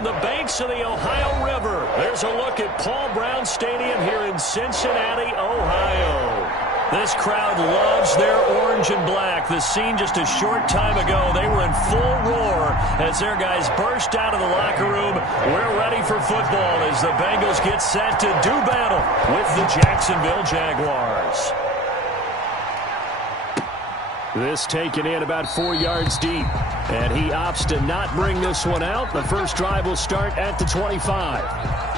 from the banks of the Ohio River. There's a look at Paul Brown Stadium here in Cincinnati, Ohio. This crowd loves their orange and black. The scene just a short time ago, they were in full roar as their guys burst out of the locker room. We're ready for football as the Bengals get set to do battle with the Jacksonville Jaguars. This taken in about 4 yards deep, and he opts to not bring this one out. The first drive will start at the 25.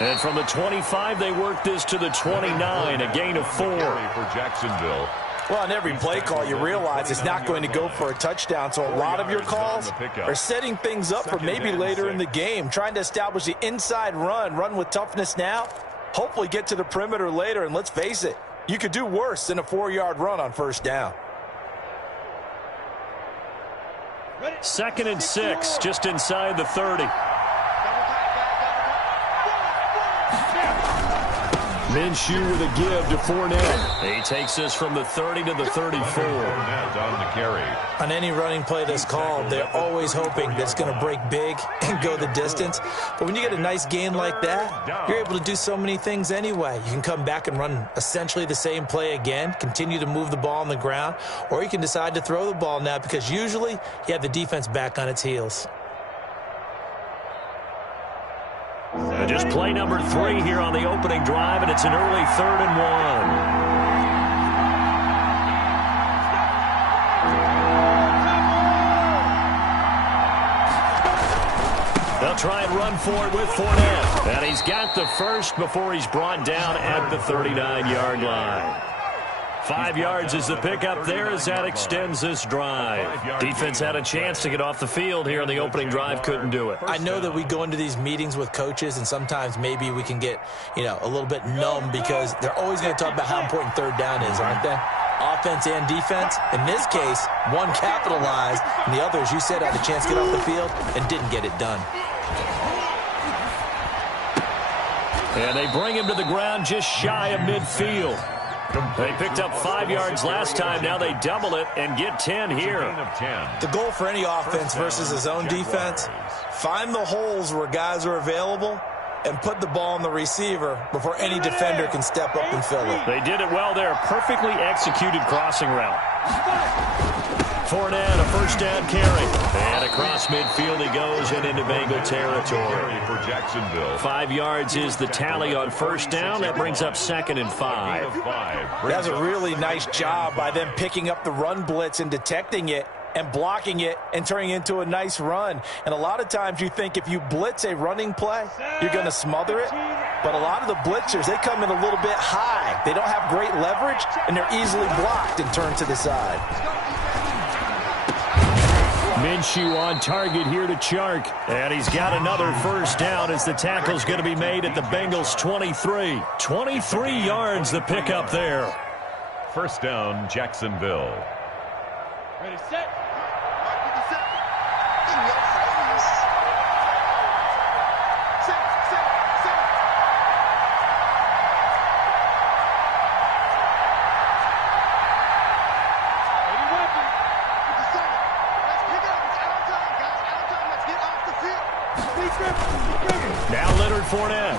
And from the 25, they work this to the 29, a gain of 4. For Jacksonville. Well, on every play call, you realize it's not going to go for a touchdown, so a lot of your calls are setting things up for maybe later in the game, trying to establish the inside run with toughness now, hopefully get to the perimeter later, and let's face it, you could do worse than a 4-yard run on first down. 2nd and 6, just inside the 30. Minshew with a give to Fournette. He takes us from the 30 to the 34. Fournette on the carry. On any running play that's called, they're always hoping that it's going to break big and go the distance. But when you get a nice gain like that, you're able to do so many things anyway. You can come back and run essentially the same play again, continue to move the ball on the ground, or you can decide to throw the ball now because usually you have the defense back on its heels. Just play number 3 here on the opening drive, and it's an early 3rd and 1. They'll try and run for it with Fournette. And he's got the first before he's brought down at the 39-yard line. 5 yards is the pickup there as that extends this drive. Defense had a chance to get off the field here on the opening drive, couldn't do it. I know that we go into these meetings with coaches, and sometimes maybe we can get, a little bit numb because they're always going to talk about how important third down is, aren't they? Offense and defense. In this case, one capitalized, and the other, as you said, had a chance to get off the field and didn't get it done. And they bring him to the ground just shy of midfield. They picked up 5 yards last time. Now they double it and get 10 here. The goal for any offense versus his own defense, find the holes where guys are available and put the ball on the receiver before any defender can step up and fill it. They did it well there. Perfectly executed crossing route. Fournette, a first down carry. And across midfield he goes and into Bengal territory. For Jacksonville. 5 yards is the tally on first down. That brings up 2nd and 5. That's a really nice job by them picking up the run blitz and detecting it and blocking it and turning it into a nice run. And a lot of times you think if you blitz a running play, you're going to smother it. But a lot of the blitzers, they come in a little bit high. They don't have great leverage, and they're easily blocked and turned to the side. Minshew on target here to Chark. And he's got another first down as the tackle's going to be made at the Bengals' 23. 23 yards the pickup there. First down, Jacksonville. Ready, set. Now Leonard Fournette.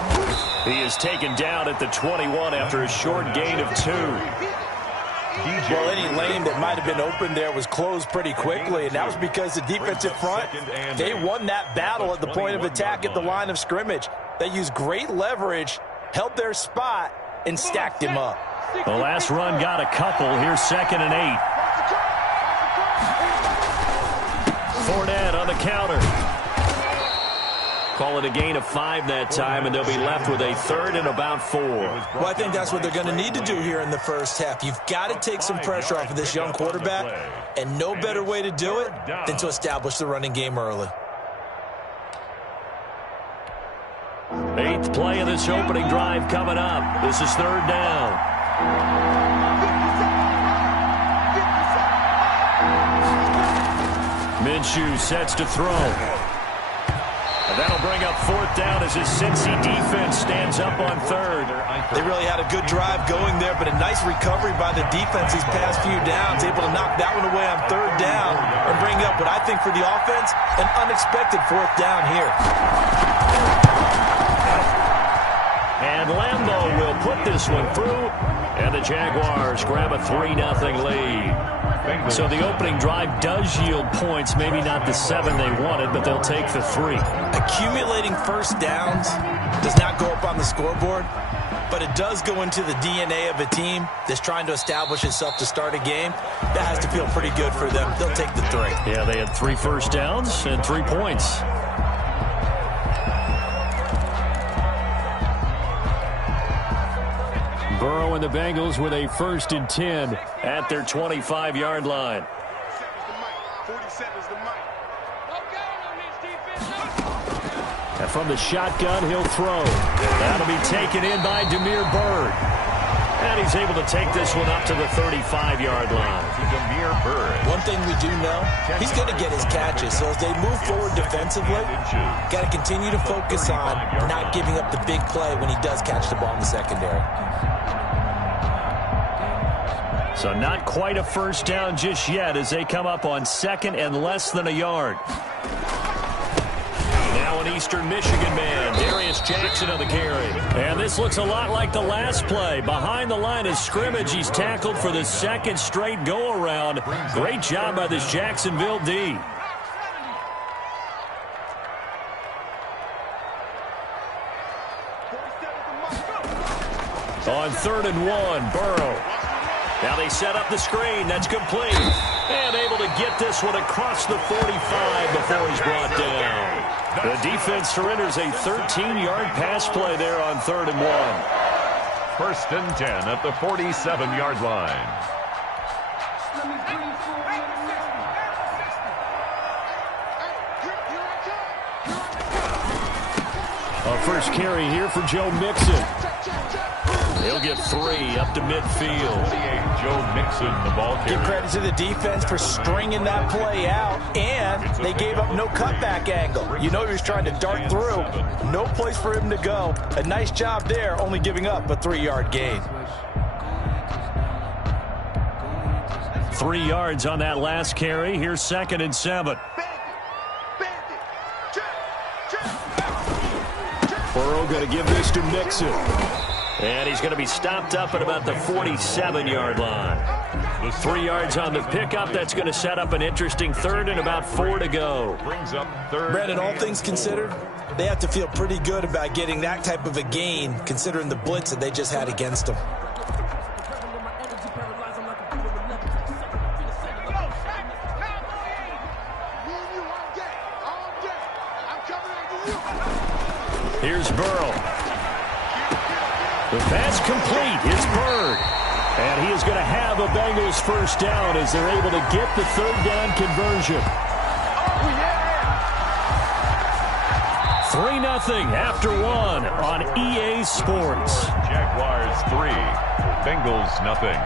He is taken down at the 21 after a short gain of 2. Well, any lane that might have been open there was closed pretty quickly, and that was because the defensive front, they won that battle at the point of attack at the line of scrimmage. They used great leverage, held their spot, and stacked him up. The last run got a couple. Here's 2nd and 8. Fournette on the counter. Call it a gain of 5 that time, and they'll be left with a 3rd and about 4. Well, I think that's what they're going to need to do here in the first half. You've got to take some pressure off of this young quarterback, and no better way to do it than to establish the running game early. 8th play of this opening drive coming up. This is 3rd down. Minshew sets to throw. And that'll bring up fourth down as his Cincy defense stands up on third. They really had a good drive going there, but a nice recovery by the defense these past few downs, able to knock that one away on third down and bring up what I think for the offense, an unexpected fourth down here. And Lambo will put this one through, and the Jaguars grab a 3-0 lead. So the opening drive does yield points, maybe not the 7 they wanted, but they'll take the 3. Accumulating first downs does not go up on the scoreboard, but it does go into the DNA of a team that's trying to establish itself to start a game. That has to feel pretty good for them. They'll take the 3. Yeah, they had 3 first downs and 3 points. Burrow and the Bengals with a 1st and 10 at their 25-yard line. And from the shotgun, he'll throw. That'll be taken in by Damiere Byrd. And he's able to take this one up to the 35-yard line. Damiere Byrd. One thing we do know, he's going to get his catches. So as they move forward defensively, got to continue to focus on not giving up the big play when he does catch the ball in the secondary. So not quite a first down just yet as they come up on 2nd and less than a yard. Now an Eastern Michigan man, Darius Jackson on the carry. And this looks a lot like the last play. Behind the line of scrimmage, he's tackled for the 2nd straight go-around. Great job by this Jacksonville D. On 3rd and 1, Burrow. Now they set up the screen. That's complete. And able to get this one across the 45 before he's brought down. The defense surrenders a 13-yard pass play there on 3rd and 1. 1st and 10 at the 47-yard line. A first carry here for Joe Mixon. He'll get 3 up to midfield. Joe Mixon, the ball carrier. Give credit to the defense for stringing that play out, and they gave up no cutback angle. You know he was trying to dart through. No place for him to go. A nice job there, only giving up a 3-yard gain. 3 yards on that last carry. Here's 2nd and 7. Burrow going to give this to Mixon. And he's going to be stopped up at about the 47-yard line. 3 yards on the pickup. That's going to set up an interesting 3rd and about 4 to go. Brings up 3rd. Brandon, all things considered, they have to feel pretty good about getting that type of a gain, considering the blitz that they just had against them. Here's Burrow. The pass complete. It's Byrd. And he is going to have a Bengals first down as they're able to get the 3rd down conversion. 3-0 after 1 on EA Sports. Jaguars 3, Bengals nothing.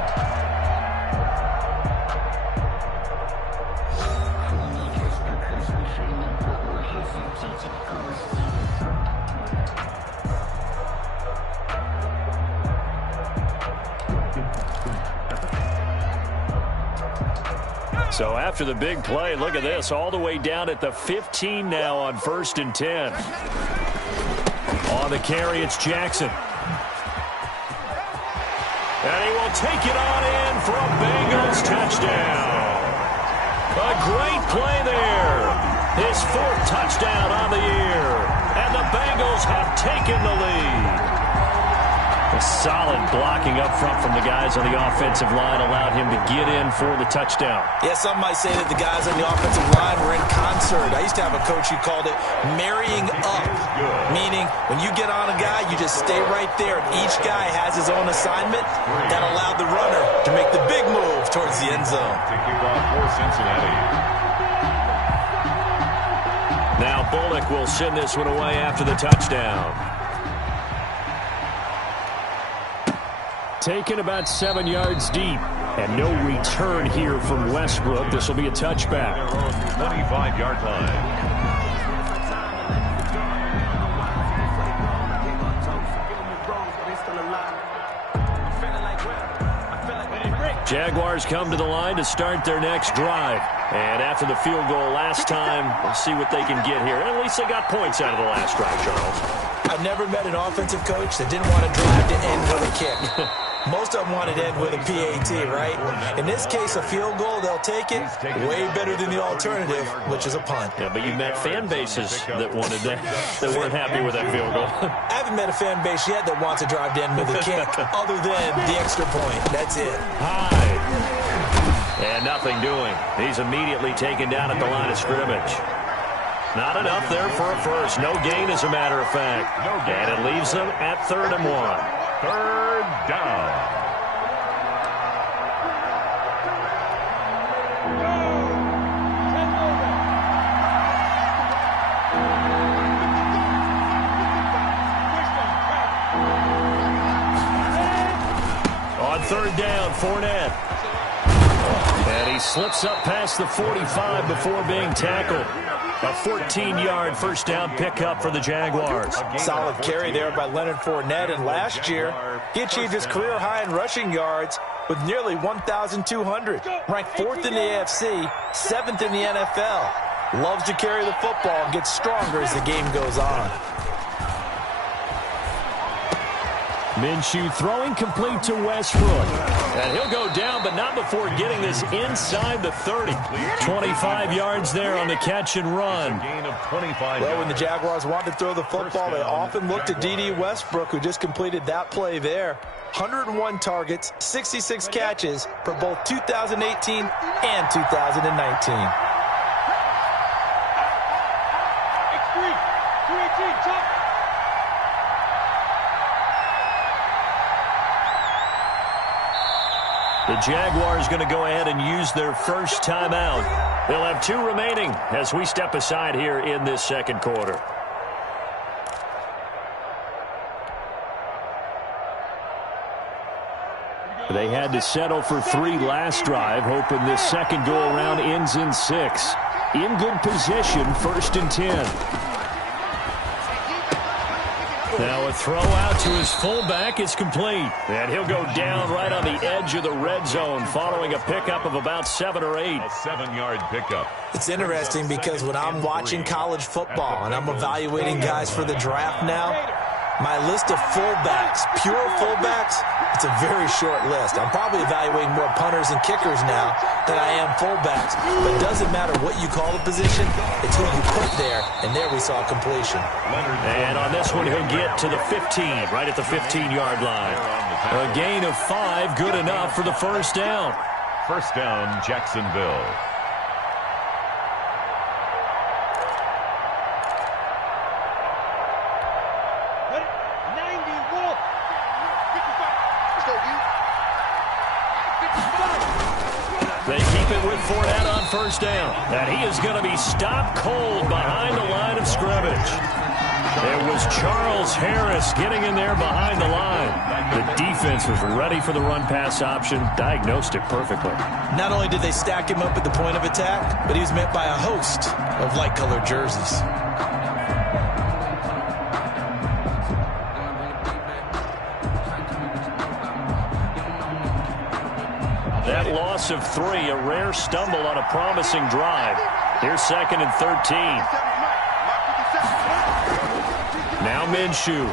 So after the big play, look at this, all the way down at the 15 now on 1st and 10. On the carry, it's Jackson. And he will take it on in for a Bengals touchdown. A great play there. His 4th touchdown on the year. And the Bengals have taken the lead. A solid blocking up front from the guys on the offensive line allowed him to get in for the touchdown. Yeah, some might say that the guys on the offensive line were in concert. I used to have a coach who called it marrying up, meaning when you get on a guy, you just stay right there. Each guy has his own assignment that allowed the runner to make the big move towards the end zone. Taking off for Cincinnati. Now Bullock will send this one away after the touchdown. Taken about 7 yards deep. And no return here from Westbrook. This will be a touchback. 25-yard line. Jaguars come to the line to start their next drive. And after the field goal last time, we'll see what they can get here. At least they got points out of the last drive, Charles. I've never met an offensive coach that didn't want to drive to end with a kick. Most of them wanted to end with a PAT, right? In this case, a field goal, they'll take it. Way better than the alternative, which is a punt. Yeah, but you met fan bases that wanted that weren't happy with that field goal. I haven't met a fan base yet that wants to drive to end with a kick, other than the extra point. That's it. High. And nothing doing. He's immediately taken down at the line of scrimmage. Not enough there for a first. No gain, as a matter of fact. And it leaves them at 3rd and 1. 3rd down. On 3rd down, Fournette. And he slips up past the 45 before being tackled. A 14-yard first down pickup for the Jaguars. Solid carry there by Leonard Fournette. And last year, he achieved his career high in rushing yards with nearly 1,200. Ranked 4th in the AFC, 7th in the NFL. Loves to carry the football and gets stronger as the game goes on. Minshew throwing complete to Westbrook. And he'll go down, but not before getting this inside the 30. 25 yards there on the catch and run. Well, when the Jaguars want to throw the football, they often look to D.D. Westbrook, who just completed that play there. 101 targets, 66 catches for both 2018 and 2019. The Jaguars going to go ahead and use their first timeout. They'll have 2 remaining as we step aside here in this second quarter. They had to settle for 3 last drive, hoping this second go-around ends in 6. In good position, 1st and 10. Now a throw out to his fullback is complete. And he'll go down right on the edge of the red zone following a pickup of about 7 or 8. A 7-yard pickup. It's interesting because when I'm watching college football and I'm evaluating guys for the draft now, my list of fullbacks, pure fullbacks, it's a very short list. I'm probably evaluating more punters and kickers now than I am fullbacks. But it doesn't matter what you call the position, it's who you put there, and there we saw completion. And on this one, he'll get to the 15, right at the 15-yard line. A gain of 5, good enough for the first down. First down, Jacksonville. They keep it with Fournette on first down. And he is going to be stopped cold behind the line of scrimmage. It was Charles Harris getting in there behind the line. The defense was ready for the run-pass option, diagnosed it perfectly. Not only did they stack him up at the point of attack, but he was met by a host of light-colored jerseys. That loss of 3, a rare stumble on a promising drive. Here's 2nd and 13. Now Minshew.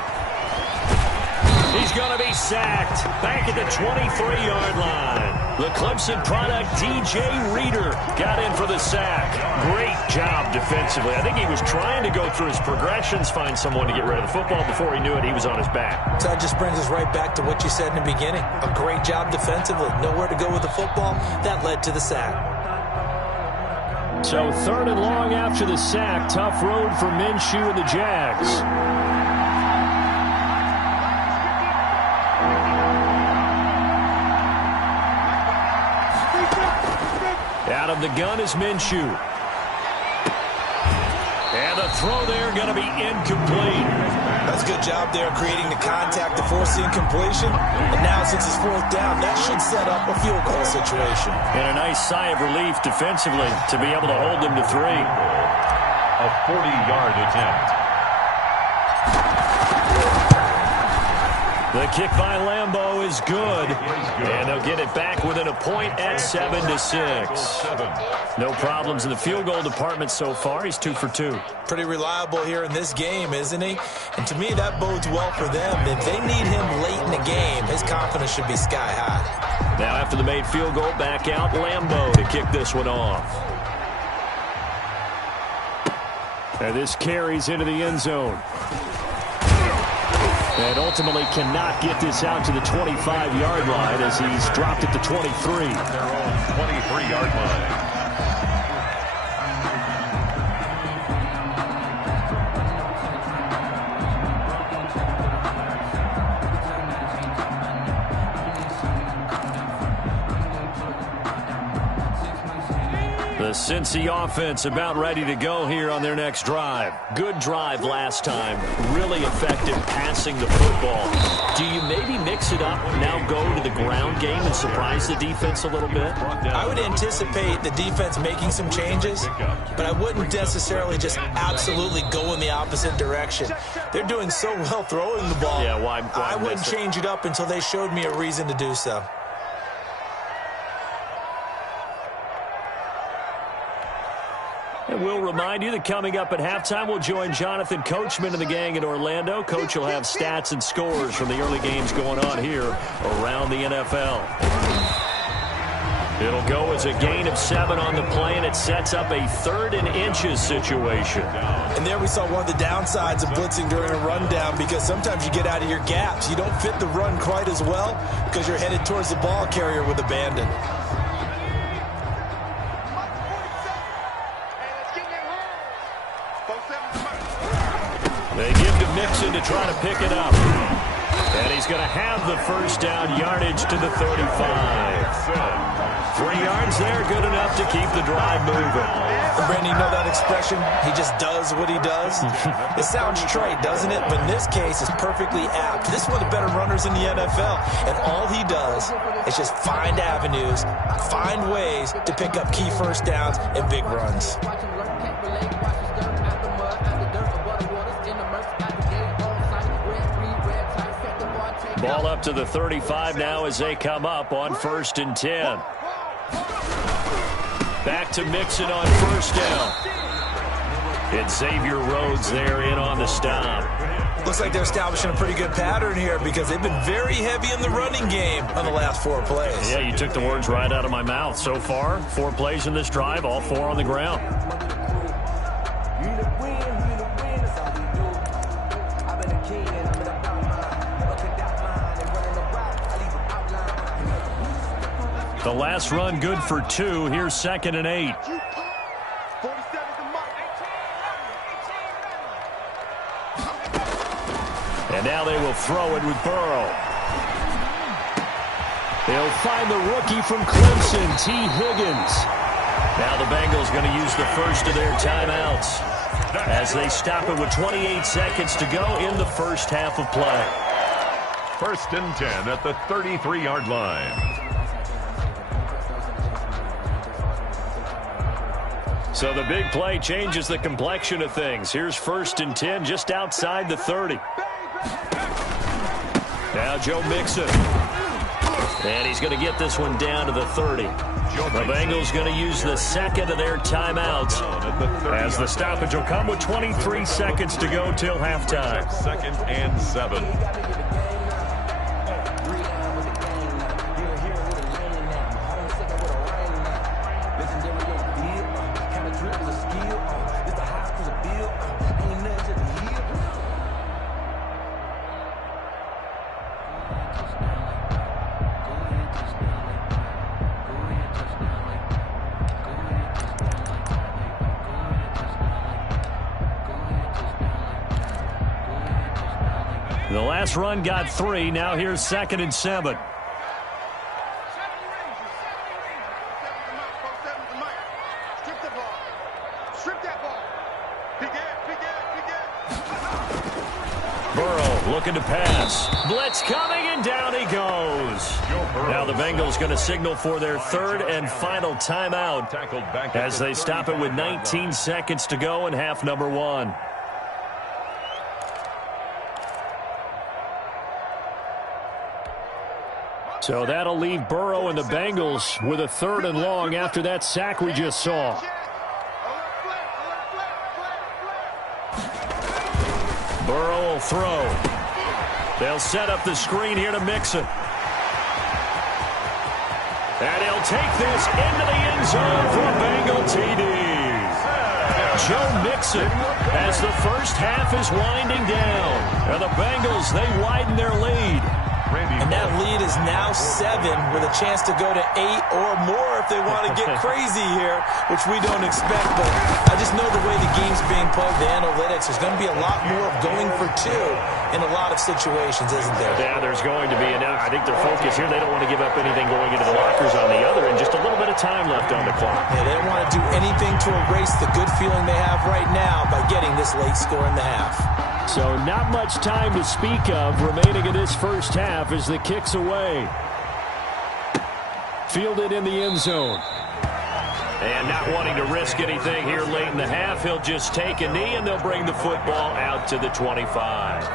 He's going to be sacked back at the 23-yard line. The Clemson product, DJ Reader, got in for the sack. Great job defensively. I think he was trying to go through his progressions, find someone to get rid of the football. Before he knew it, he was on his back. So that just brings us right back to what you said in the beginning. A great job defensively. Nowhere to go with the football. That led to the sack. So 3rd and long after the sack. Tough road for Minshew and the Jags. Out of the gun is Minshew. And the throw there going to be incomplete. That's a good job there creating the contact to force the incompletion. And now since it's fourth down, that should set up a field goal situation. And a nice sigh of relief defensively to be able to hold them to 3. A 40-yard attempt. The kick by Lambeau is good, and they'll get it back within a point at 7-6. No problems in the field goal department so far. He's 2 for 2. Pretty reliable here in this game, isn't he? And to me, that bodes well for them. If they need him late in the game, his confidence should be sky high. Now after the made field goal, back out Lambeau to kick this one off. And this carries into the end zone. And ultimately cannot get this out to the 25-yard line as he's dropped it to 23. Their own 23-yard line. The Cincy offense about ready to go here on their next drive. Good drive last time. Really effective passing the football. Do you maybe mix it up, now go to the ground game and surprise the defense a little bit? I would anticipate the defense making some changes, but I wouldn't necessarily just absolutely go in the opposite direction. They're doing so well throwing the ball. Yeah, why I wouldn't change it up until they showed me a reason to do so. And we'll remind you that coming up at halftime, we'll join Jonathan Coachman and the gang in Orlando. Coach will have stats and scores from the early games going on here around the NFL. It'll go as a gain of 7 on the play, and it sets up a 3rd and inches situation. And there we saw one of the downsides of blitzing during a rundown, because sometimes you get out of your gaps. You don't fit the run quite as well because you're headed towards the ball carrier with abandon. They give to Mixon to try to pick it up. And he's going to have the first down, yardage to the 35. 3 yards there, good enough to keep the drive moving. Brandon, you know that expression? He just does what he does. It sounds trite, doesn't it? But in this case, it's perfectly apt. This is one of the better runners in the NFL. And all he does is just find avenues, find ways to pick up key first downs and big runs. Ball up to the 35 now as they come up on 1st and 10. Back to Mixon on 1st down. It's Xavier Rhodes there in on the stop. Looks like they're establishing a pretty good pattern here because they've been very heavy in the running game on the last 4 plays. Yeah, you took the words right out of my mouth. So far, 4 plays in this drive, all 4 on the ground. The last run good for 2. Here's 2nd and 8. And now they will throw it with Burrow. They'll find the rookie from Clemson, T. Higgins. Now the Bengals going to use the first of their timeouts as they stop it with 28 seconds to go in the first half of play. 1st and 10 at the 33-yard line. So the big play changes the complexion of things. Here's 1st and 10 just outside the 30. Now Joe Mixon. And he's going to get this one down to the 30. The Bengals going to use the second of their timeouts as the stoppage will come with 23 seconds to go till halftime. 2nd and 7. The last run got 3. Now here's 2nd and 7. looking to pass. Blitz coming, and down he goes. Now the Bengals going to signal for their third and final timeout as they stop it with 19 seconds to go in half number one. So that'll leave Burrow and the Bengals with a third and long after that sack we just saw. Burrow will throw. They'll set up the screen here to Mixon. And he'll take this into the end zone for a Bengal TD. Joe Mixon as the first half is winding down. And the Bengals, they widen their lead. And that lead is now 7 with a chance to go to 8 or more if they want to get crazy here, which we don't expect. But I just know the way the game's being played, the analytics, there's going to be a lot more of going for 2 in a lot of situations, isn't there? Yeah, there's going to be. And I think their focus here, they don't want to give up anything going into the lockers on the other, and just a little bit of time left on the clock. Yeah, they don't want to do anything to erase the good feeling they have right now by getting this late score in the half. So not much time to speak of remaining in this first half as the kick's away. Fielded in the end zone. And not wanting to risk anything here late in the half, he'll just take a knee and they'll bring the football out to the 25.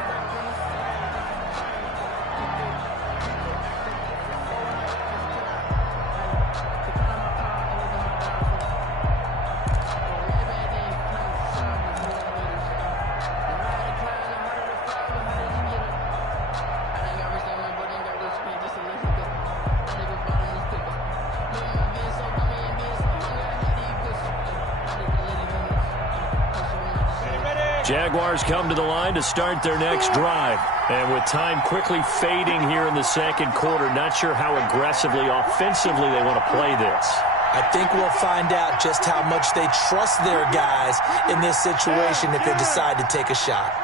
Jaguars come to the line to start their next drive. And with time quickly fading here in the second quarter, not sure how aggressively, offensively they want to play this. I think we'll find out just how much they trust their guys in this situation if they decide to take a shot.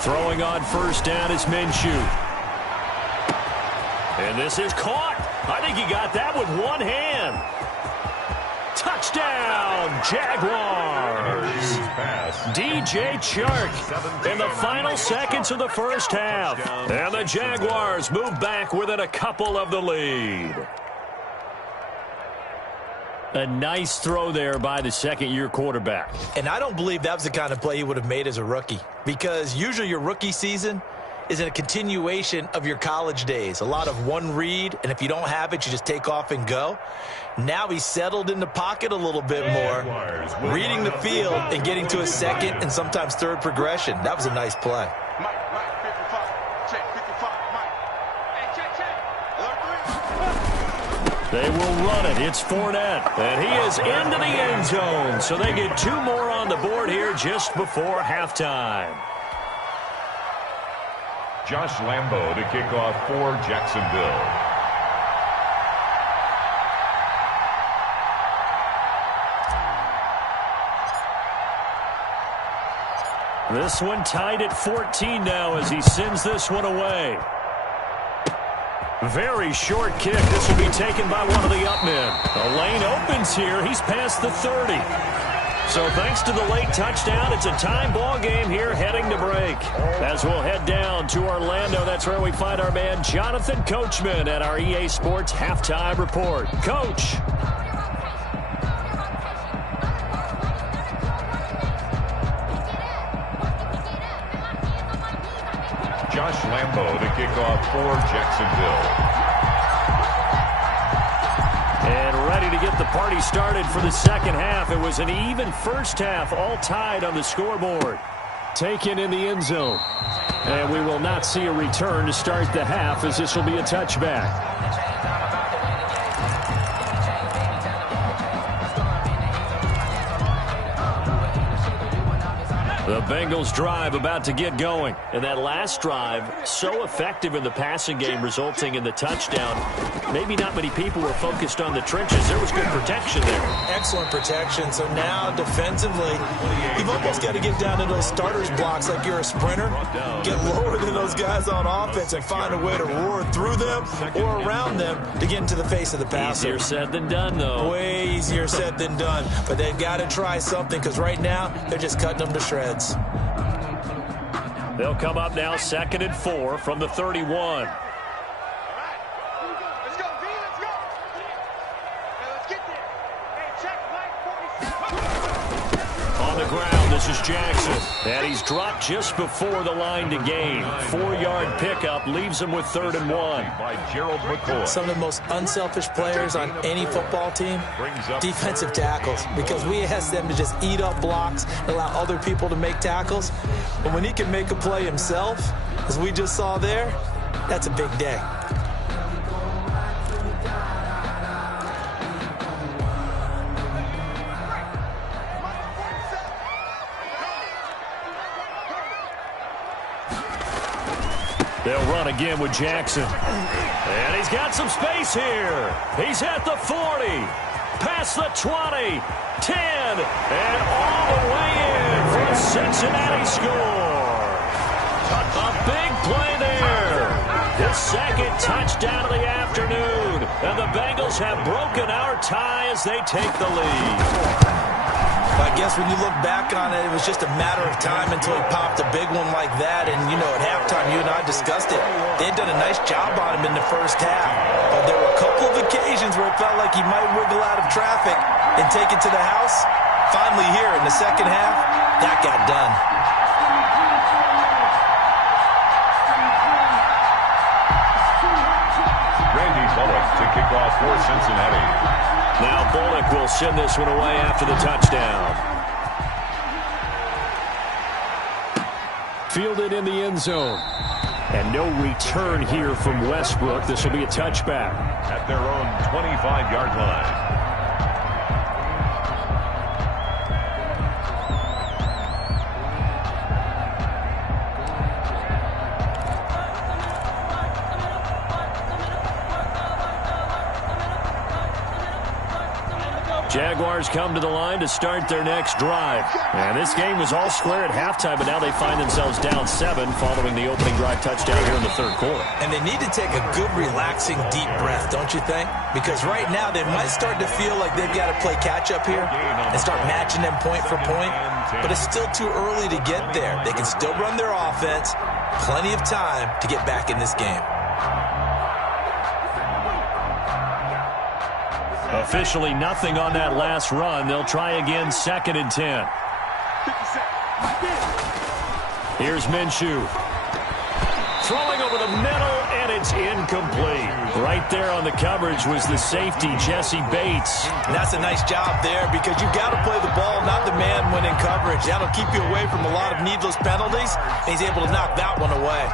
Throwing on first down is Minshew. And this is caught. I think he got that with one hand. Touchdown, Jaguars. DJ Chark in the final seconds of the first half. And the Jaguars move back within a couple of the lead. A nice throw there by the second-year quarterback. And I don't believe that was the kind of play he would have made as a rookie, because usually your rookie season is a continuation of your college days. A lot of one read, and if you don't have it, you just take off and go. Now he's settled in the pocket a little bit more, reading the field and getting to a second and sometimes third progression. That was a nice play. They will run it. It's Fournette. And he is into the end zone. So they get 2 more on the board here just before halftime. Josh Lambo to kick off for Jacksonville. This one tied at 14 now as he sends this one away. Very short kick. This will be taken by one of the up men. The lane opens here. He's past the 30. So thanks to the late touchdown, it's a tie ball game here heading to break. As we'll head down to Orlando, that's where we find our man Jonathan Coachman at our EA Sports Halftime Report. Coach. Josh Lambo to kick off for Jacksonville. And ready to get the party started for the second half. It was an even first half, all tied on the scoreboard. Taken in the end zone. And we will not see a return to start the half, as this will be a touchback. The Bengals drive about to get going. And that last drive, so effective in the passing game, resulting in the touchdown. Maybe not many people were focused on the trenches. There was good protection there. Excellent protection. So now defensively, you've almost got to get down to those starters blocks like you're a sprinter. Get lower than those guys on offense and find a way to roar through them or around them to get into the face of the passer. Easier said than done, though. Way easier said than done. But they've got to try something because right now they're just cutting them to shreds. They'll come up now 2nd and 4 from the 31. On the ground, this is Jackson. And he's dropped just before the line to gain. 4-yard pickup leaves him with 3rd and 1. By Gerald McCoy. Some of the most unselfish players on any football team, defensive tackles, because we ask them to just eat up blocks and allow other people to make tackles. But when he can make a play himself, as we just saw there, that's a big day. They'll run again with Jackson. And he's got some space here. He's at the 40. Past the 20. 10. And all the way in for a Cincinnati score. A big play there. His 2nd touchdown of the afternoon. And the Bengals have broken our tie as they take the lead. I guess when you look back on it, it was just a matter of time until he popped a big one like that. And, you know, at halftime, you and I discussed it. They had done a nice job on him in the first half. But there were a couple of occasions where it felt like he might wiggle out of traffic and take it to the house. Finally here in the second half, that got done. Randy Bullock to kick off for Cincinnati. Now Bullock will send this one away after the touchdown. Fielded in the end zone. And no return here from Westbrook. This will be a touchback. At their own 25-yard line. Jaguars come to the line to start their next drive. And this game was all square at halftime, but now they find themselves down 7 following the opening drive touchdown here in the 3rd quarter. And they need to take a good, relaxing, deep breath, don't you think? Because right now they might start to feel like they've got to play catch-up here and start matching them point for point. But it's still too early to get there. They can still run their offense. Plenty of time to get back in this game. Officially nothing on that last run. They'll try again, 2nd and 10. Here's Minshew. Throwing over the middle, and it's incomplete. Right there on the coverage was the safety, Jesse Bates. And that's a nice job there because you've got to play the ball, not the man when in coverage. That'll keep you away from a lot of needless penalties. And he's able to knock that one away.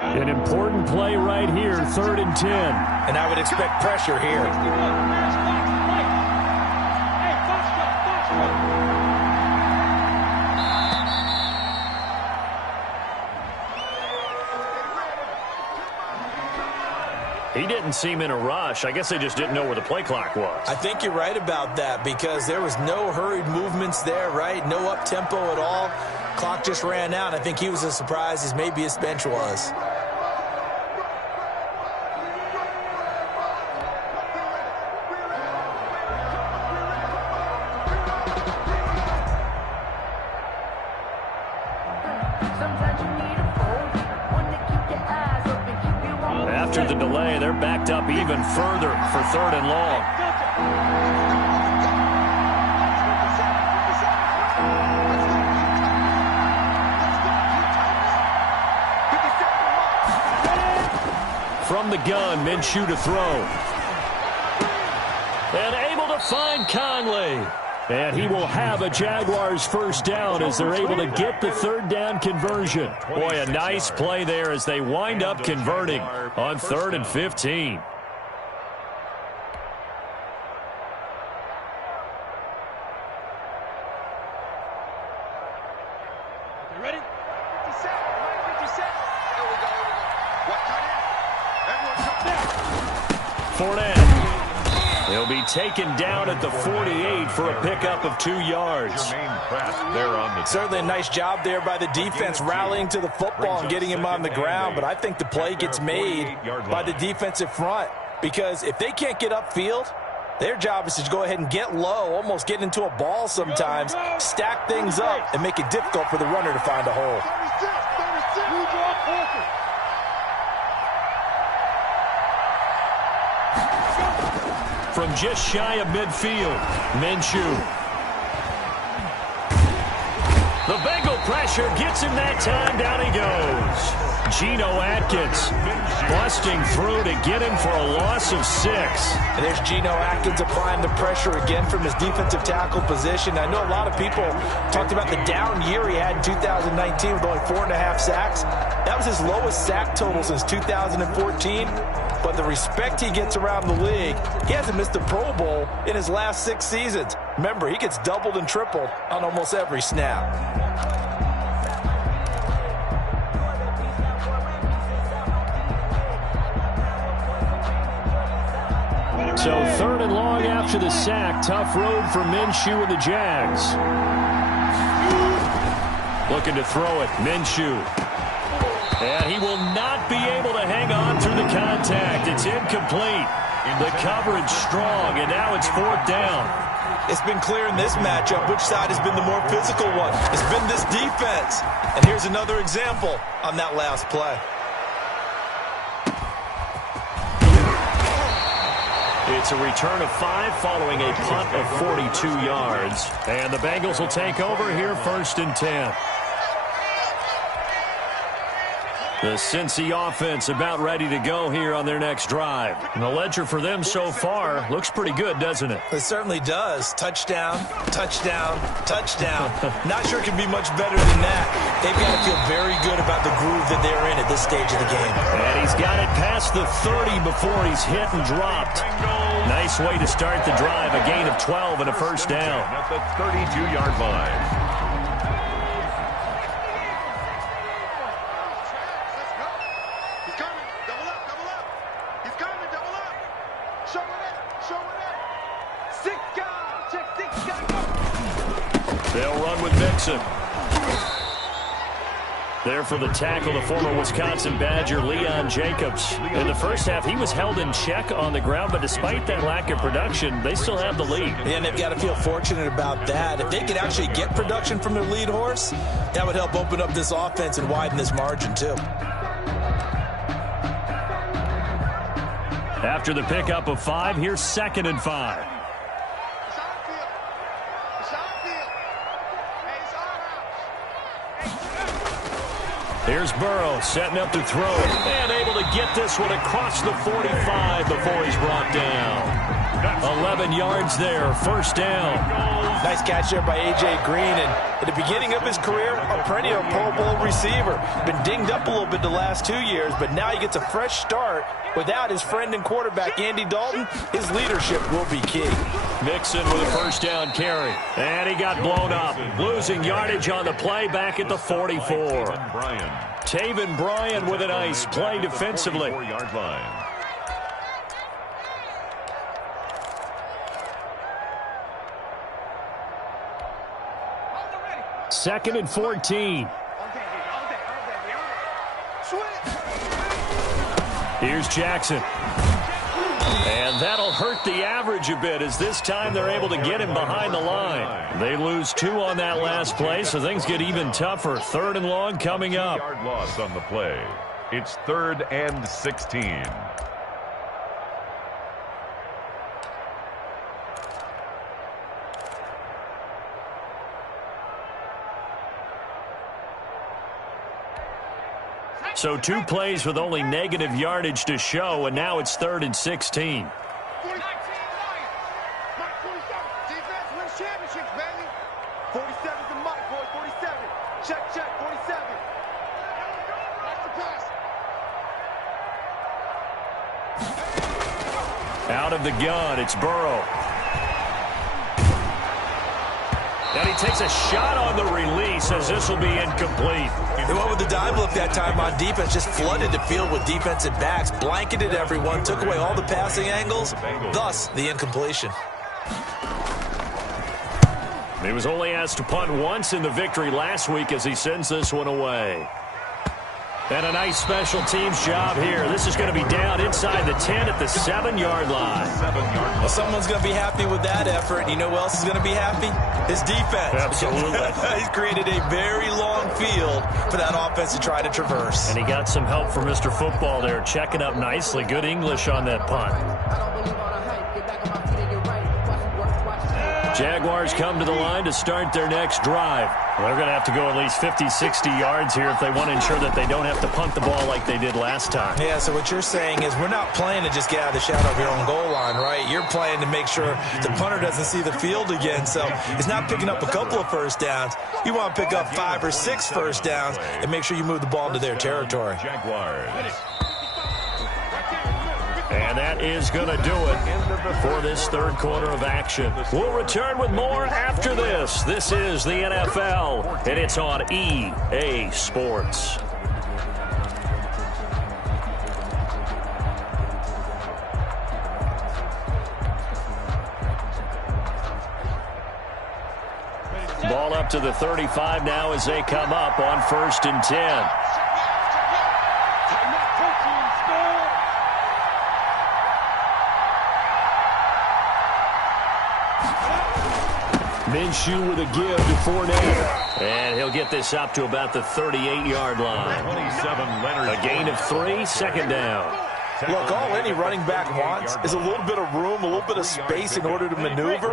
An important play right here, 3rd and 10. And I would expect pressure here. He didn't seem in a rush. I guess they just didn't know where the play clock was. I think you're right about that because there was no hurried movements there, right? No up-tempo at all. Clock just ran out. I think he was as surprised as maybe his bench was. After the delay, they're backed up even further for 3rd and long. From the gun, Minshew to throw. to find Conley. And he will have a Jaguars first down as they're able to get the third down conversion. Boy, a nice play there as they wind up converting on 3rd and 15. Fournette. He'll be taken down at the 48 for a pickup of 2 yards. Certainly a nice job there by the defense rallying to the football and getting him on the ground, but I think the play gets made by the defensive front because if they can't get upfield, their job is to go ahead and get low, almost get into a ball sometimes, stack things up, and make it difficult for the runner to find a hole. From just shy of midfield, Minshew. The Bengal pressure gets him that time. Down he goes. Geno Atkins busting through to get him for a loss of 6. And there's Geno Atkins applying the pressure again from his defensive tackle position. I know a lot of people talked about the down year he had in 2019 with only 4.5 sacks. That was his lowest sack total since 2014. But the respect he gets around the league, he hasn't missed a Pro Bowl in his last 6 seasons. Remember, he gets doubled and tripled on almost every snap. So 3rd and long after the sack. Tough road for Minshew and the Jags. Looking to throw it. Minshew. And he will not be able to hang on through the contact. It's incomplete. The coverage strong, and now it's 4th down. It's been clear in this matchup which side has been the more physical one. It's been this defense. And here's another example on that last play. It's a return of 5 following a punt of 42 yards. And the Bengals will take over here 1st and 10. The Cincy offense about ready to go here on their next drive. And the ledger for them so far looks pretty good, doesn't it? It certainly does. Touchdown, touchdown, touchdown. Not sure it can be much better than that. They've got to feel very good about the groove that they're in at this stage of the game. And he's got it past the 30 before he's hit and dropped. Nice way to start the drive. A gain of 12 and a first down. At the 32-yard line. They'll run with Mixon. There for the tackle, the former Wisconsin Badger, Leon Jacobs. In the first half, he was held in check on the ground, but despite that lack of production, they still have the lead. And they've got to feel fortunate about that. If they could actually get production from their lead horse, that would help open up this offense and widen this margin, too. After the pickup of 5, here's 2nd and 5. Here's Burrow setting up to throw it and able to get this one across the 45 before he's brought down. 11 yards there, first down. Nice catch there by A.J. Green. And at the beginning of his career, a perennial Pro Bowl receiver. Been dinged up a little bit the last 2 years, but now he gets a fresh start. Without his friend and quarterback, Andy Dalton, his leadership will be key. Mixon with a first down carry. And he got blown up. Losing yardage on the play back at the 44. Taven Bryan with a nice play defensively. 4-yard line. Second and 14. Here's Jackson. And that'll hurt the average a bit as this time they're able to get him behind the line. They lose 2 on that last play, so things get even tougher. 3rd and long coming up. 2-yard loss on the play. It's 3rd and 16. So 2 plays with only negative yardage to show, and now it's 3rd and 16. Check, 47. Back to pass. Out of the gun, it's Burrow. And he takes a shot on the release as this will be incomplete. They went with the dive look that time on defense, just flooded the field with defensive backs, blanketed everyone, took away all the passing angles, thus the incompletion. He was only asked to punt once in the victory last week as he sends this one away. And a nice special teams job here. This is going to be down inside the 10 at the 7-yard line. Well, someone's going to be happy with that effort. You know who else is going to be happy? His defense. Absolutely. He's created a very long field for that offense to try to traverse. And he got some help from Mr. Football there, checking up nicely. Good English on that punt. Jaguars come to the line to start their next drive. They're going to have to go at least 50, 60 yards here if they want to ensure that they don't have to punt the ball like they did last time. Yeah, so what you're saying is we're not playing to just get out of the shadow of your own goal line, right? You're playing to make sure the punter doesn't see the field again. So it's not picking up a couple of first downs. You want to pick up 5 or 6 first downs and make sure you move the ball into their territory. Jaguars. And that is going to do it for this third quarter of action. We'll return with more after this. This is the NFL, and it's on EA Sports. Ball up to the 35 now as they come up on 1st and 10. Minshew with a give to Fournette. And he'll get this up to about the 38-yard line. 27, Leonard. A gain of 3, second down. Look, all any running back wants is a little bit of room, a little bit of space in order to maneuver.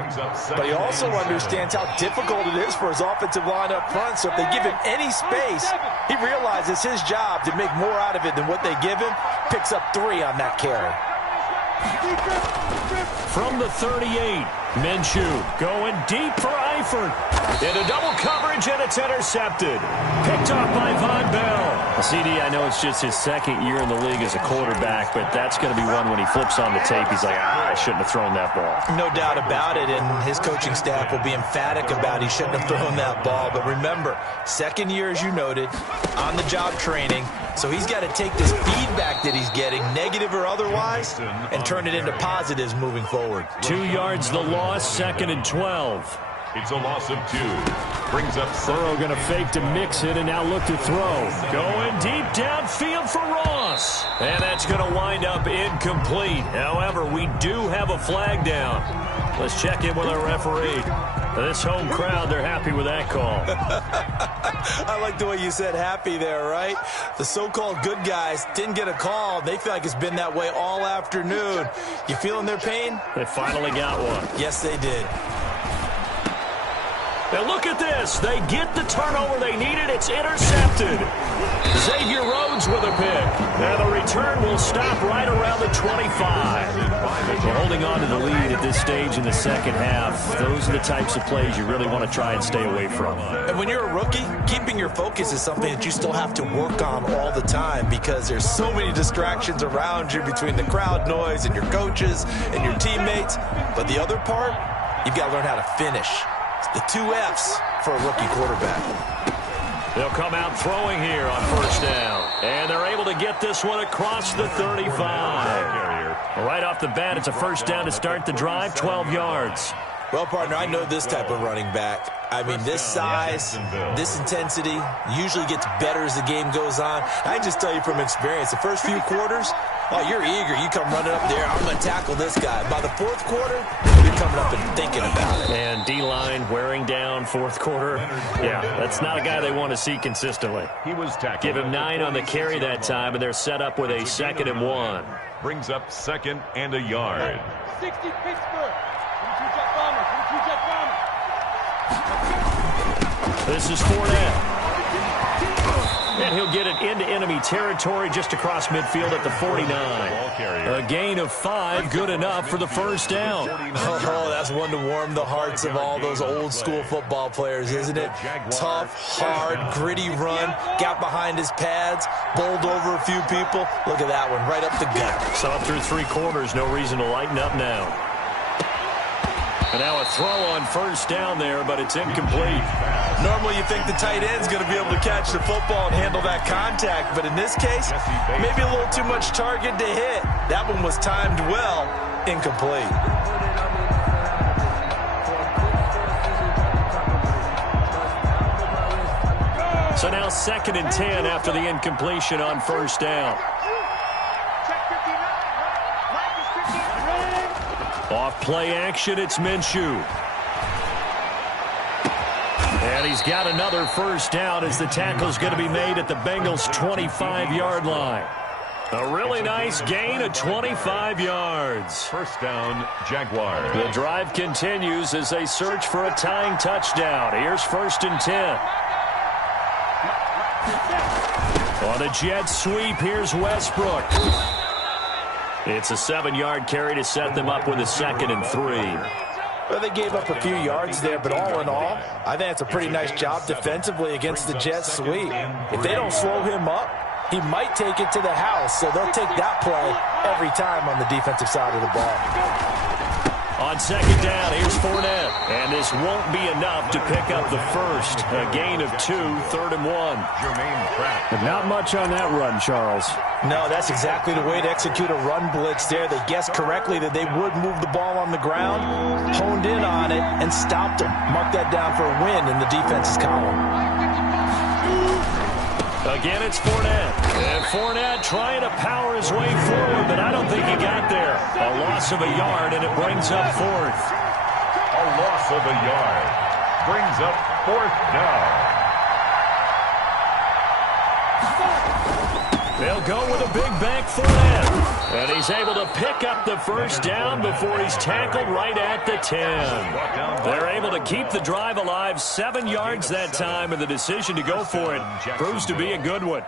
But he also understands how difficult it is for his offensive line up front. So if they give him any space, he realizes his job to make more out of it than what they give him. Picks up 3 on that carry. From the 38, Minshew going deep for Eifert. Into double coverage, and it's intercepted. Picked off by Von Bell. CD, I know it's just his second year in the league as a quarterback, but that's going to be one when he flips on the tape. He's like, I shouldn't have thrown that ball. No doubt about it, and his coaching staff will be emphatic about he shouldn't have thrown that ball. But remember, second year, as you noted, on-the-job training. So he's got to take this feedback that he's getting, negative or otherwise, and turn it into positives moving forward. 2 yards the loss, 2nd and 12. It's a loss of 2. Brings up Burrow going to fake to mix it and now look to throw. Going deep downfield for Ross. And that's going to wind up incomplete. However, we do have a flag down. Let's check in with our referee. This home crowd, they're happy with that call. I like the way you said happy there, right? The so-called good guys didn't get a call. They feel like it's been that way all afternoon. You feeling their pain? They finally got one. Yes, they did. And look at this. They get the turnover they needed. It's intercepted. Xavier Rhodes with a pick. And the return will stop right around the 25. We're holding on to the lead at this stage in the second half. Those are the types of plays you really want to try and stay away from. And when you're a rookie, keeping your focus is something that you still have to work on all the time because there's so many distractions around you between the crowd noise and your coaches and your teammates. But the other part, you've got to learn how to finish. The 2 F's for a rookie quarterback. They'll come out throwing here on 1st down. And they're able to get this one across the 35. Right off the bat, it's a 1st down to start the drive, 12 yards. Well, partner, I know this type of running back. I mean, this size, this intensity usually gets better as the game goes on. I can just tell you from experience, the first few quarters, oh, you're eager. You come running up there, I'm going to tackle this guy. By the 4th quarter, you're coming up and thinking about it. And D-line wearing down 4th quarter. Yeah, that's not a guy they want to see consistently. He was tackled. Give him 9 on the carry that time, and they're set up with a 2nd and 1. Brings up 2nd and a yard. 60 Pittsburgh. 22 Jet Bombers. 22 Jet Bombers. This is Fournette. And he'll get it into enemy territory just across midfield at the 49. A gain of 5, good enough for the first down. Oh, that's one to warm the hearts of all those old-school football players, isn't it? Tough, hard, gritty run, got behind his pads, bowled over a few people. Look at that one, right up the gut. Saw it through 3 quarters, no reason to lighten up now. And now a throw on first down there, but it's incomplete. Normally you think the tight end's going to be able to catch the football and handle that contact, but in this case, maybe a little too much target to hit. That one was timed well, incomplete. So now 2nd and 10 after the incompletion on first down. Off play action, it's Minshew. And he's got another first down as the tackle's going to be made at the Bengals' 25-yard line. A really nice gain of 25 yards. First down, Jaguars. The drive continues as they search for a tying touchdown. Here's 1st and 10. On a jet sweep, here's Westbrook. It's a 7-yard carry to set them up with a 2nd and 3. Well, they gave up a few yards there, but all in all, I think it's a pretty nice job defensively against the jet sweep. If they don't slow him up, he might take it to the house, so they'll take that play every time on the defensive side of the ball. On 2nd down, here's Fournette. And this won't be enough to pick up the first. A gain of 2, 3rd and 1. Jermaine Pratt. Not much on that run, Charles. No, that's exactly the way to execute a run blitz there. They guessed correctly that they would move the ball on the ground, honed in on it, and stopped them. Mark that down for a win in the defense's column. Again, it's Fournette. And Fournette trying to power his way forward, but I don't think he got there. A loss of a yard, and it brings up 4th. A loss of a yard. Brings up 4th down. They'll go with a big back Fournette. And he's able to pick up the first down before he's tackled right at the 10. They're able to keep the drive alive, 7 yards that time, and the decision to go for it proves to be a good one.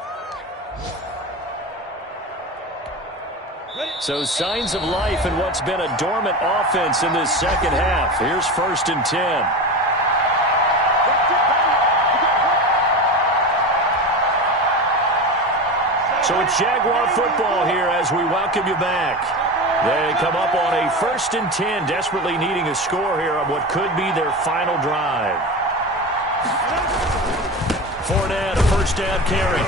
So signs of life in what's been a dormant offense in this second half. Here's 1st and 10. So it's Jaguar football here as we welcome you back. They come up on a 1st and 10, desperately needing a score here on what could be their final drive. Fournette, a first down carry.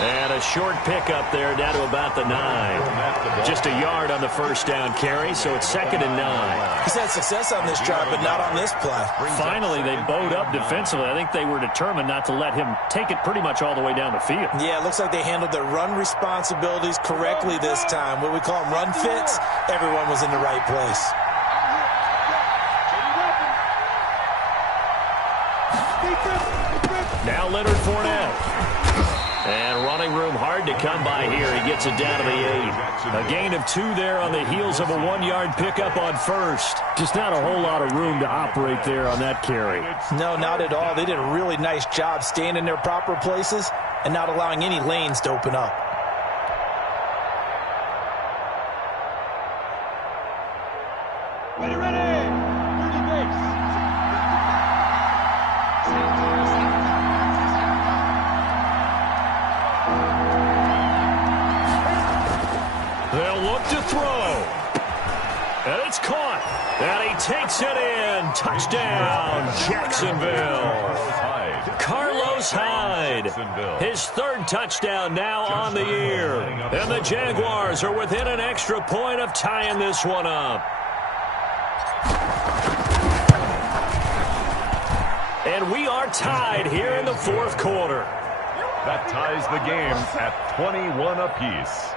And a short pickup there down to about the 9. Just a yard on the first down carry, so it's 2nd and 9. He's had success on this drive, but not on this play. Finally, they bowed up defensively. I think they were determined not to let him take it pretty much all the way down the field. Yeah, it looks like they handled their run responsibilities correctly this time. What we call them run fits, everyone was in the right place. Now Leonard Fournette. And running room hard to come by here. He gets it down to the 8. A gain of 2 there on the heels of a 1-yard pickup on first. Just not a whole lot of room to operate there on that carry. No, not at all. They did a really nice job staying in their proper places and not allowing any lanes to open up. Ready, ready. 30 base. They'll look to throw. And it's caught. And he takes it in. Touchdown, Jacksonville. Carlos Hyde. His 3rd touchdown now on the year. And the Jaguars are within an extra point of tying this one up. And we are tied here in the 4th quarter. That ties the game at 21 apiece.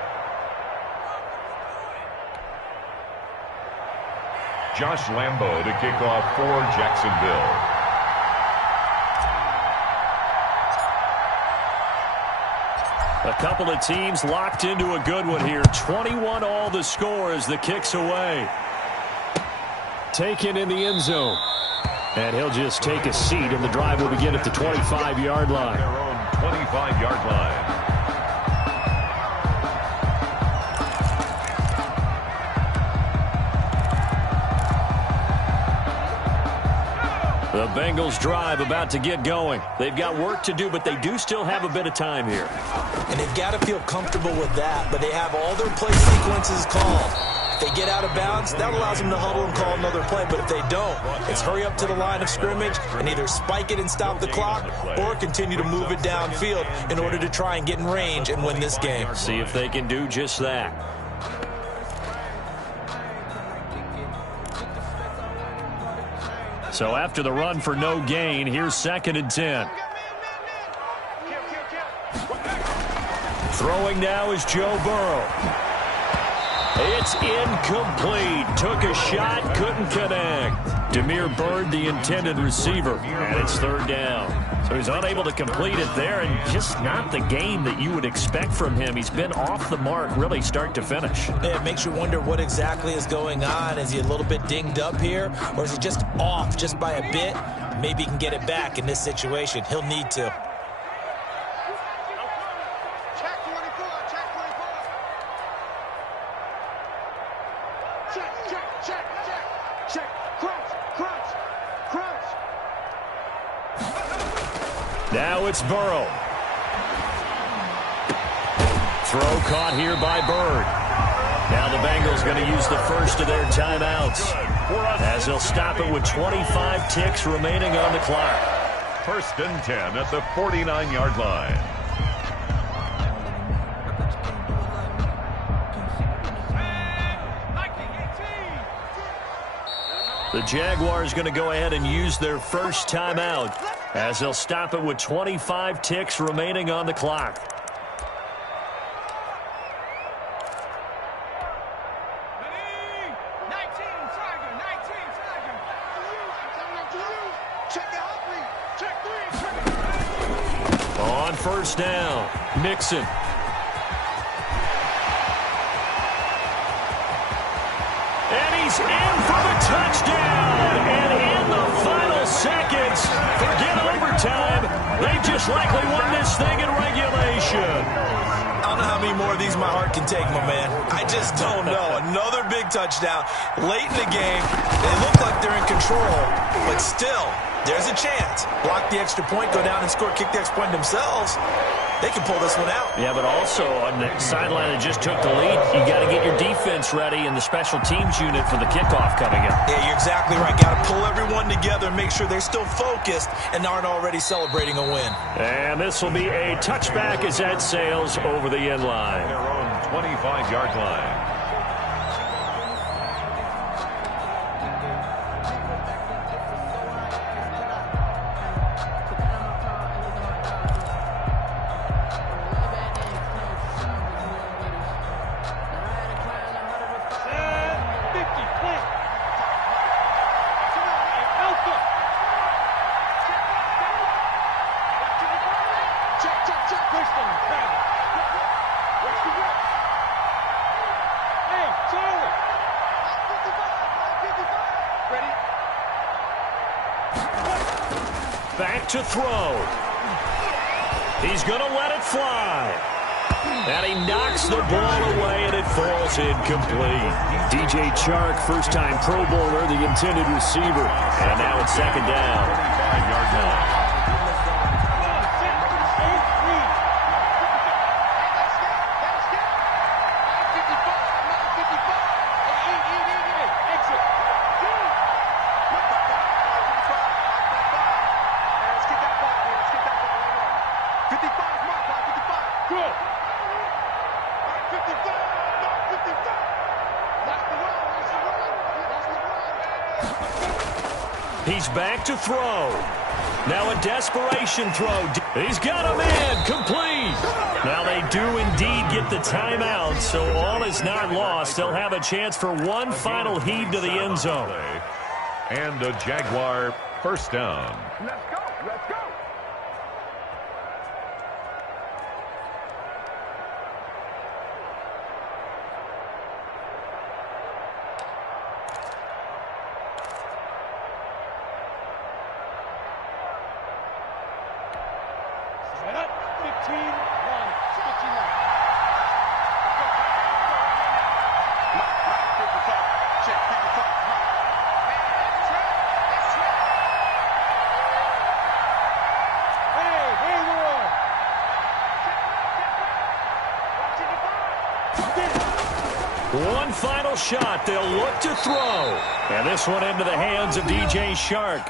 Josh Lambo to kick off for Jacksonville. A couple of teams locked into a good one here. 21 all the score as the kick's away. Taken in the end zone. And he'll just take a seat, and the drive will begin at the 25-yard line. Their own 25-yard line. The Bengals drive about to get going. They've got work to do, but they do still have a bit of time here. And they've got to feel comfortable with that, but they have all their play sequences called. If they get out of bounds, that allows them to huddle and call another play, but if they don't, it's hurry up to the line of scrimmage and either spike it and stop the clock or continue to move it downfield in order to try and get in range and win this game. See if they can do just that. So after the run for no gain, here's 2nd and 10. Throwing now is Joe Burrow. It's incomplete. Took a shot, couldn't connect. Demir Bird, the intended receiver, and it's 3rd down. So he's unable to complete it there, and just not the game that you would expect from him. He's been off the mark, really, start to finish. Yeah, it makes you wonder what exactly is going on. Is he a little bit dinged up here, or is he just off just by a bit? Maybe he can get it back in this situation. He'll need to. Check 24, check 24. Check. Crouch. Now it's Burrow. Throw caught here by Bird. Now the Bengals going to use the first of their timeouts, as they'll stop it with 25 ticks remaining on the clock. 1st and 10 at the 49-yard line. The Jaguars going to go ahead and use their first timeout, as they'll stop it with 25 ticks remaining on the clock. On 1st down, Mixon. And he's in for the touchdown. And in the final seconds, forget overtime. They just likely won this thing in regulation. I don't know how many more of these my heart can take, my man. I just don't know. Another big touchdown late in the game. They look like they're in control, but still, there's a chance. Block the extra point, go down and score, kick the extra point themselves. They can pull this one out. Yeah, but also on the sideline that just took the lead, you got to get your defense ready and the special teams unit for the kickoff coming up. Yeah, you're exactly right. Got to pull everyone together and make sure they're still focused and aren't already celebrating a win. And this will be a touchback as that sails over the end line. Their own 25-yard line. Back to throw. He's going to let it fly. And he knocks the ball away, and it falls incomplete. DJ Chark, first-time Pro Bowler, the intended receiver. And now it's 2nd down. 25-yard line. He's back to throw. Now a desperation throw. He's got him in. Complete. Now they do indeed get the timeout, so all is not lost. They'll have a chance for one final heave to the end zone. And a Jaguar first down. Let's go. One final shot. They'll look to throw. And this one into the hands of DJ Shark.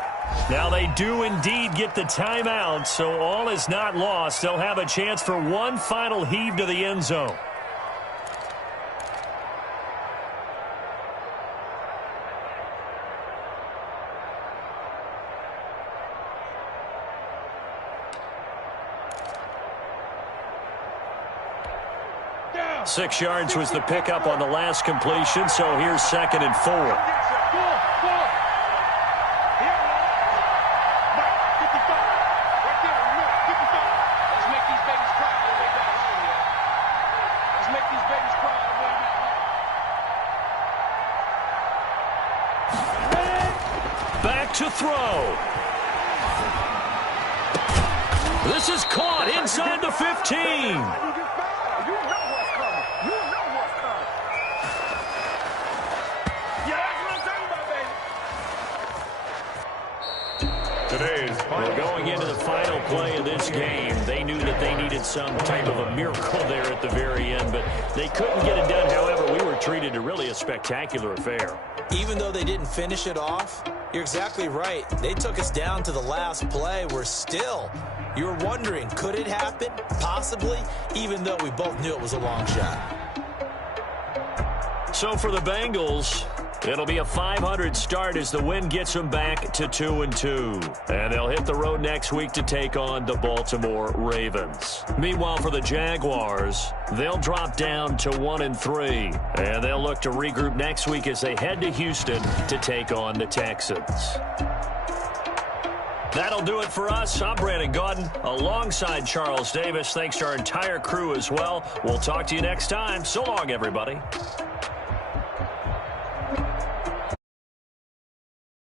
Now they do indeed get the timeout, so all is not lost. They'll have a chance for one final heave to the end zone. Down. 6 yards was the pickup on the last completion, so here's 2nd and 4. Back to throw. This is caught inside the 15. Well, going into the final play of this game, they knew that they needed some type of a miracle there at the very end, but they couldn't get it done. However, we were treated to really a spectacular affair. Even though they didn't finish it off, you're exactly right. They took us down to the last play. You were wondering, could it happen? Possibly, even though we both knew it was a long shot. So for the Bengals, it'll be a 500 start as the win gets them back to 2-2. And they'll hit the road next week to take on the Baltimore Ravens. Meanwhile, for the Jaguars, they'll drop down to 1-3. And they'll look to regroup next week as they head to Houston to take on the Texans. That'll do it for us. I'm Brandon Gaudin alongside Charles Davis. Thanks to our entire crew as well. We'll talk to you next time. So long, everybody.